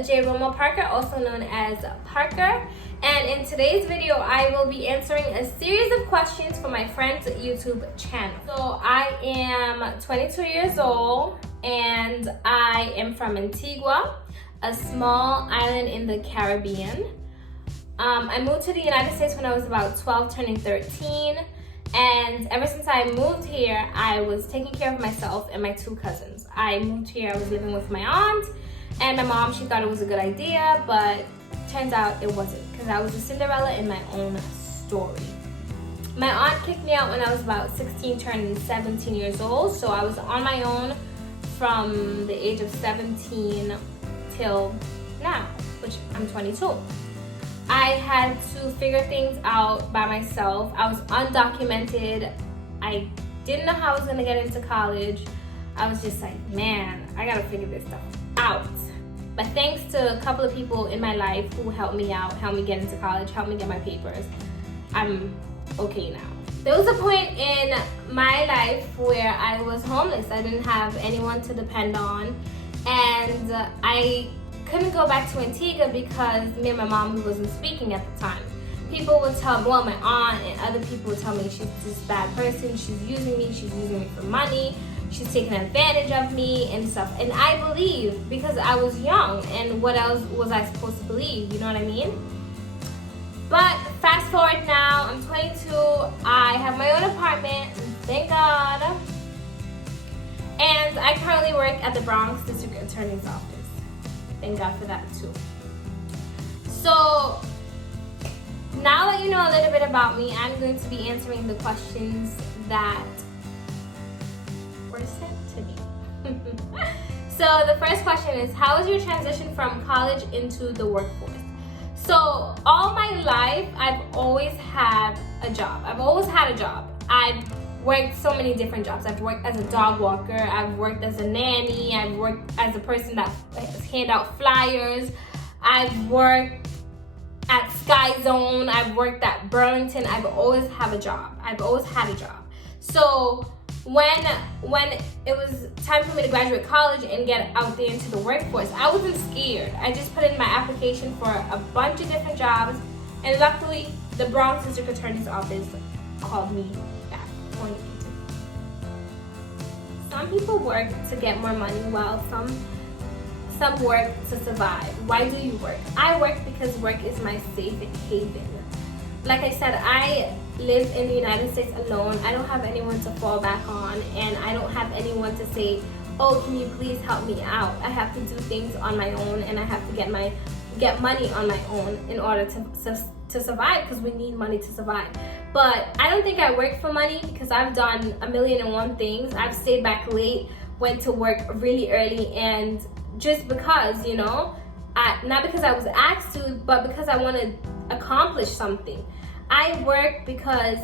Jeroma Parker, also known as Parker, and in today's video I will be answering a series of questions for my friend's YouTube channel. So I am 22 years old and I am from Antigua, a small island in the Caribbean. I moved to the United States when I was about 12, turning 13. And ever since I moved here, I was taking care of myself and my two cousins. I moved here, I was living with my aunt and my mom. She thought it was a good idea, but turns out it wasn't, because I was a Cinderella in my own story. My aunt kicked me out when I was about 16, turning 17 years old. So I was on my own from the age of 17 till now, which I'm 22. I had to figure things out by myself. I was undocumented. I didn't know how I was gonna get into college. I was just like, man, I gotta figure this stuff out. But thanks to a couple of people in my life who helped me out, helped me get into college, helped me get my papers, I'm okay now. There was a point in my life where I was homeless. I didn't have anyone to depend on, and I couldn't go back to Antigua because me and my mom wasn't speaking at the time. People would tell me, well, my aunt and other people would tell me she's this bad person, she's using me for money, she's taking advantage of me and stuff. And I believed, because I was young, and what else was I supposed to believe, you know what I mean? But fast forward now, I'm 22, I have my own apartment, thank God. And I currently work at the Bronx District Attorney's Office. Thank God for that too. So now that you know a little bit about me, I'm going to be answering the questions that were sent to me. So the first question is, how was your transition from college into the workforce? So all my life, I've always had a job. I've worked so many different jobs. I've worked as a dog walker, I've worked as a nanny, I've worked as a person that hand out flyers, I've worked at Sky Zone, I've worked at Burlington. I've always had a job. So when it was time for me to graduate college and get out there into the workforce, I wasn't scared. I just put in my application for a bunch of different jobs, and luckily the Bronx District Attorney's Office called me back. Some people work to get more money, while some work to survive. Why do you work? I work because work is my safe haven. Like I said, I live in the United States alone. I don't have anyone to fall back on, and I don't have anyone to say, oh, can you please help me out? I have to do things on my own, and I have to get money on my own in order to survive, because we need money to survive. But I don't think I work for money, because I've done a million and one things. I've stayed back late, went to work really early, and just because, you know, not because I was asked to, but because I want to accomplish something. I work because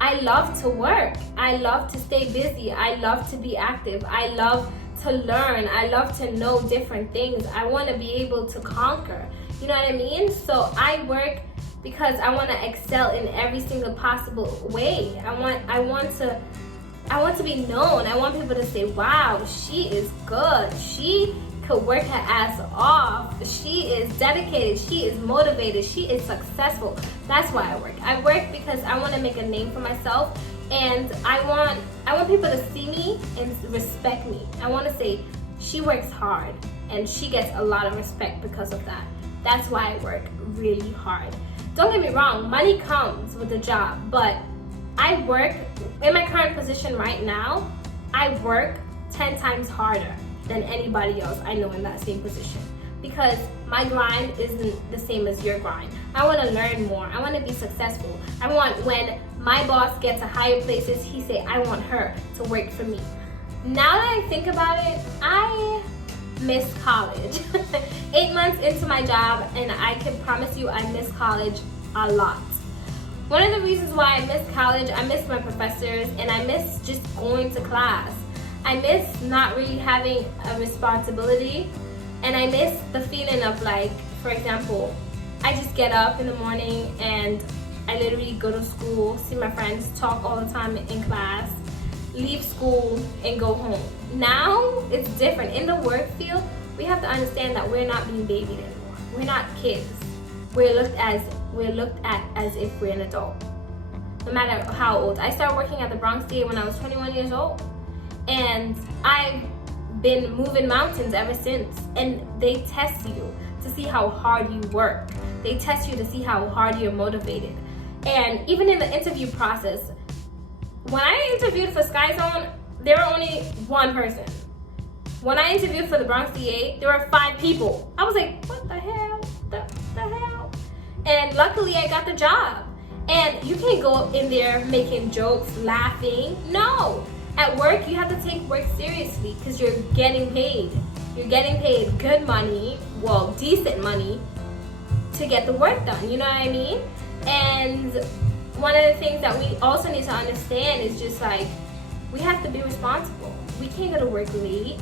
I love to work. I love to stay busy. I love to be active. I love to learn. I love to know different things. I want to be able to conquer. You know what I mean? So I work because I want to excel in every single possible way. I want to be known. I want people to say, wow, she is good. She could work her ass off. She is dedicated. She is motivated. She is successful. That's why I work. I work because I want to make a name for myself, and I want people to see me and respect me. I want to say she works hard and she gets a lot of respect because of that. That's why I work really hard. Don't get me wrong, money comes with the job, but I work, in my current position right now, I work 10 times harder than anybody else I know in that same position, because my grind isn't the same as your grind. I want to learn more. I want to be successful. I want, when my boss gets to higher places, he say, I want her to work for me. Now that I think about it, I miss college. 8 months into my job, and I can promise you I miss college a lot. One of the reasons why I miss college, I miss my professors, and I miss just going to class. I miss not really having a responsibility, and I miss the feeling of, like, for example, I just get up in the morning and I literally go to school, see my friends, talk all the time in class, leave school and go home. Now it's different. In the work field, we have to understand that we're not being babied anymore. We're not kids. We're looked at as if we're an adult, no matter how old. I started working at the Bronx DA when I was 21 years old, and I've been moving mountains ever since. And they test you to see how hard you work. They test you to see how hard you're motivated. And even in the interview process, when I interviewed for Sky Zone, there were only one person. When I interviewed for the Bronx DA, there were 5 people. I was like, what the hell? The hell? And luckily I got the job. And you can't go in there making jokes, laughing. No. At work, you have to take work seriously because you're getting paid. You're getting paid good money, well, decent money, to get the work done. You know what I mean? And one of the things that we also need to understand is just like, we have to be responsible. We can't go to work late.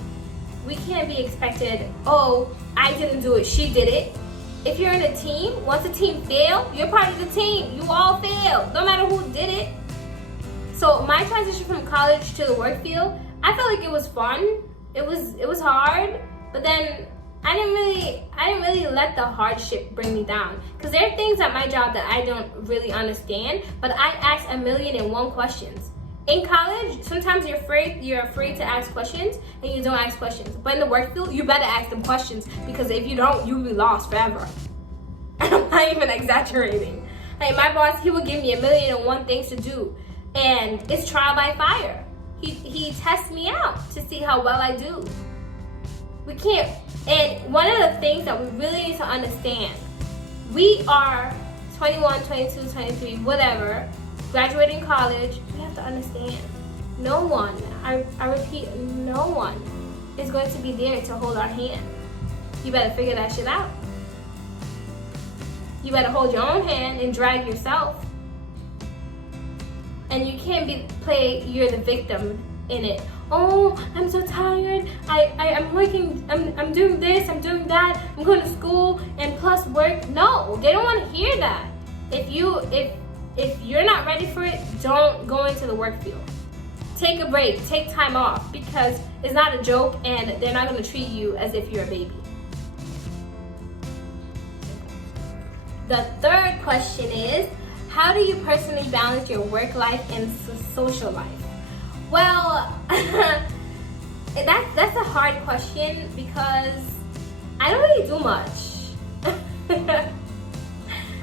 We can't be expected, oh, I didn't do it, she did it. If you're in a team, once a team fails, you're part of the team. You all fail, no matter who did it. So my transition from college to the work field, I felt like it was fun. It was hard, but then I didn't really let the hardship bring me down. Because there are things at my job that I don't really understand, but I ask 1,000,001 questions. In college, sometimes you're afraid to ask questions and you don't ask questions. But in the work field, you better ask them questions, because if you don't, you'll be lost forever. I'm not even exaggerating. Like my boss, he would give me 1,000,001 things to do, and it's trial by fire. He tests me out to see how well I do. We can't, and one of the things that we really need to understand, we are 21, 22, 23, whatever, graduating college. We have to understand, no one, I repeat, no one is going to be there to hold our hand. You better figure that shit out. You better hold your own hand and drag yourself. And you can't play you're the victim in it. Oh, I'm so tired. I'm working, I'm doing this, I'm doing that, I'm going to school and plus work. No, they don't want to hear that. If you're not ready for it, don't go into the work field. Take a break, take time off, because it's not a joke and they're not going to treat you as if you're a baby. The third question is, how do you personally balance your work life and social life? Well, that's a hard question because I don't really do much.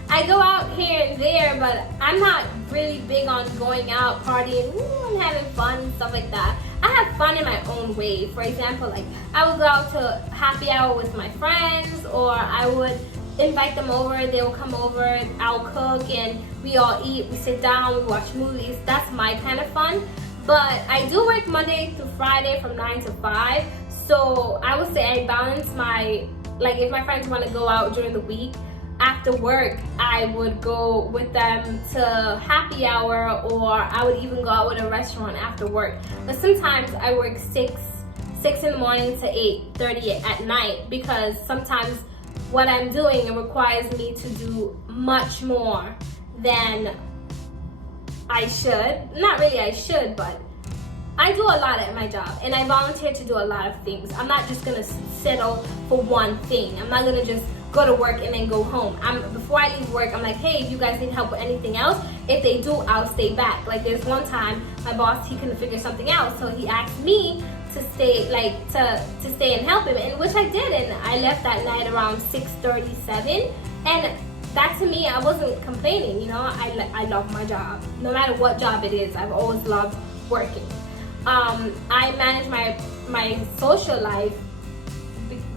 I go out here and there, but I'm not really big on going out, partying, and having fun and stuff like that. I have fun in my own way. For example, like I would go out to happy hour with my friends, or I would invite them over, they will come over, I'll cook and we all eat, we sit down, we watch movies. That's my kind of fun. But I do work Monday through Friday from 9 to 5. So I would say I balance like if my friends want to go out during the week, after work, I would go with them to happy hour, or I would even go out with a restaurant after work. But sometimes I work 6 in the morning to 8:30 at night, because sometimes what I'm doing, it requires me to do much more than I should. Not really I should, but I do a lot at my job, and I volunteer to do a lot of things. I'm not just gonna settle for one thing. I'm not gonna just go to work and then go home. Before I leave work, I'm like, hey, if you guys need help with anything else, if they do, I'll stay back. Like there's one time, my boss, he couldn't figure something out, so he asked me to stay, to stay and help him, and which I did, and I left that night around 6:37, and that to me, I wasn't complaining, you know. I love my job. No matter what job it is, I've always loved working. I manage my social life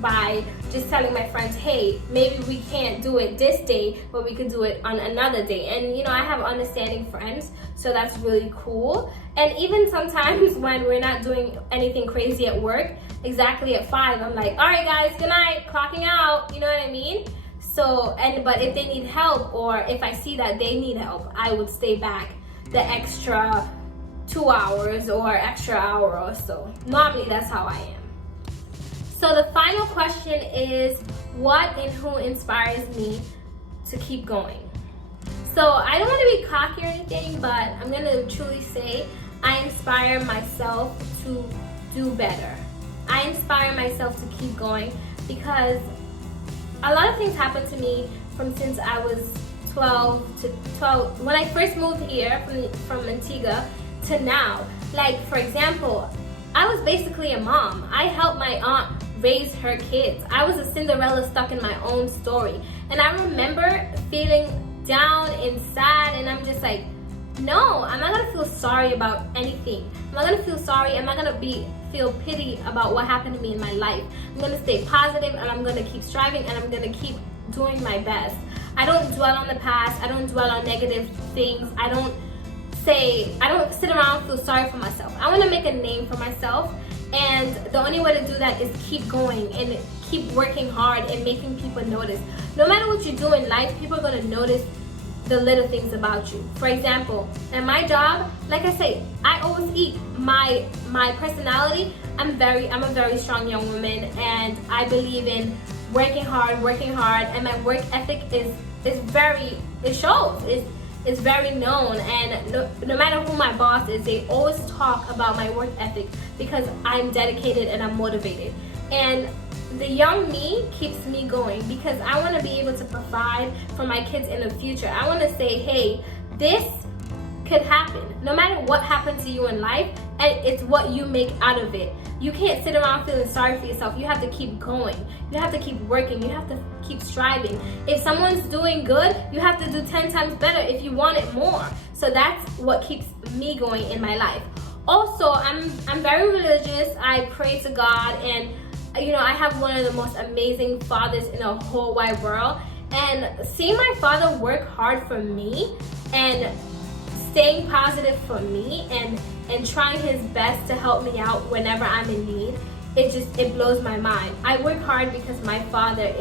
by just telling my friends, hey, maybe we can't do it this day, but we could do it on another day. And you know, I have understanding friends, so that's really cool. And even sometimes when we're not doing anything crazy at work, exactly at 5, I'm like, all right guys, good night, clocking out, you know what I mean? So, but if they need help, or if I see that they need help, I would stay back the extra 2 hours or extra hour or so. Normally that's how I am. So the final question is, what and who inspires me to keep going? So I don't want to be cocky or anything, but I'm going to truly say I inspire myself to do better. I inspire myself to keep going because a lot of things happened to me from since I was 12 when I first moved here from Antigua to now. Like, for example, I was basically a mom. I helped my aunt raise her kids. I was a Cinderella stuck in my own story. And I remember feeling down and sad, and I'm just like, no, I'm not gonna feel sorry about anything. I'm not gonna feel sorry. I'm not gonna feel pity about what happened to me in my life. I'm gonna stay positive, and I'm gonna keep striving, and I'm gonna keep doing my best. I don't dwell on the past. I don't dwell on negative things. I don't sit around and feel sorry for myself. I want to make a name for myself, and the only way to do that is keep going and keep working hard and making people notice. No matter what you do in life, people are going to notice the little things about you. For example, in my job, like I say, I always eat. My personality, I'm a very strong young woman, and I believe in working hard, and my work ethic it shows. It's very known, and no matter who my boss is, they always talk about my work ethic because I'm dedicated and I'm motivated. And the young me keeps me going because I want to be able to provide for my kids in the future. I want to say, hey, this could happen. No matter what happens to you in life, and it's what you make out of it. You can't sit around feeling sorry for yourself. You have to keep going. You have to keep working. You have to keep striving. If someone's doing good, you have to do 10 times better if you want it more. So that's what keeps me going in my life. Also, I'm very religious. I pray to God, and I have one of the most amazing fathers in the whole wide world. And seeing my father work hard for me and staying positive for me and trying his best to help me out whenever I'm in need, it blows my mind. I work hard because my father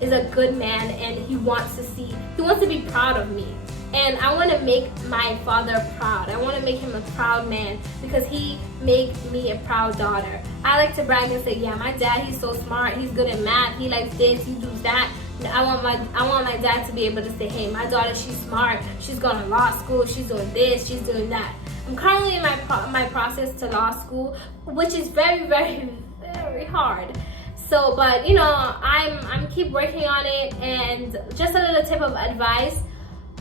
is a good man, and he wants to be proud of me. And I want to make my father proud. I want to make him a proud man because he made me a proud daughter. I like to brag and say, yeah, my dad, he's so smart. He's good at math. He likes this. He does that. I want my dad to be able to say, hey, my daughter, she's smart. She's going to law school. She's doing this. She's doing that. I'm currently in my process to law school, which is very, very, very hard. So, but I'm keep working on it. And just a little tip of advice: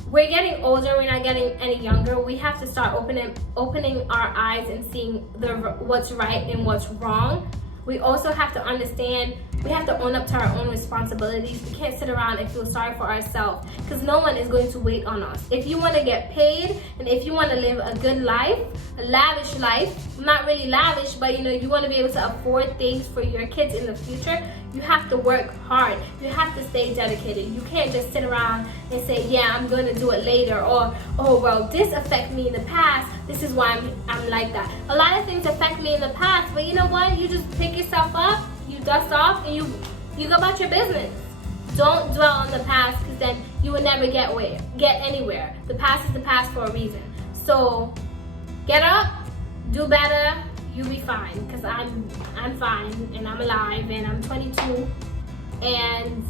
we're getting older. We're not getting any younger. We have to start opening our eyes and seeing what's right and what's wrong. We also have to understand, we have to own up to our own responsibilities. We can't sit around and feel sorry for ourselves because no one is going to wait on us. If you want to get paid and if you want to live a good life, a lavish life, not really lavish, but you want to be able to afford things for your kids in the future, you have to work hard. You have to stay dedicated. You can't just sit around and say, yeah, I'm going to do it later, or, oh, well, this affected me in the past. This is why I'm like that. A lot of things affect me in the past, but you know what? You just pick yourself up, you dust off, and you go about your business. Don't dwell on the past, because then you will never get anywhere. The past is the past for a reason. So get up, do better, you'll be fine, because I'm fine, and I'm alive, and I'm 22, and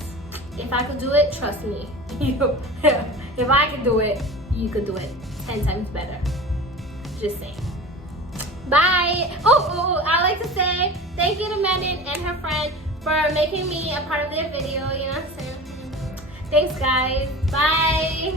if I could do it, trust me, if I could do it, you could do it 10 times better. Just saying. Bye. Oh, I like to say thank you to Megan and her friend for making me a part of their video. You know what I'm saying? Thanks, guys. Bye.